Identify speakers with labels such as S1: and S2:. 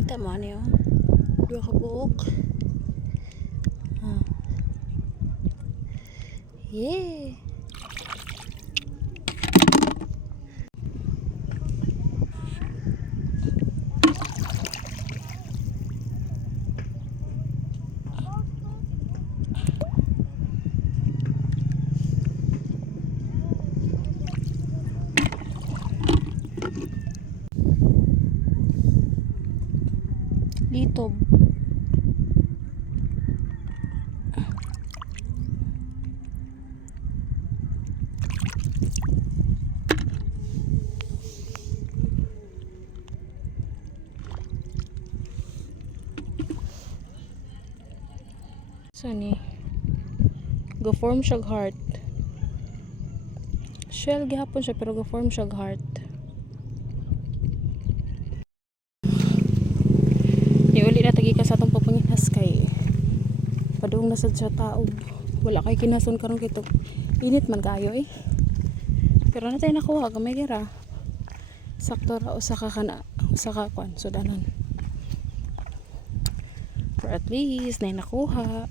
S1: nakikita mo ano yun dua ka buok oh. yeah Litob. Saan eh? Go form siya heart. Shell gihapon siya pero go form siya heart. Iuli na tagi ka sa atong papanginas kay padung na sa tao. Wala kay kinason karon kito. Init man kayo eh. Pero na tayo nakuha gamay gira. Sakto ra usa ka kana usa ka kwan sudanan. For at least na nakuha.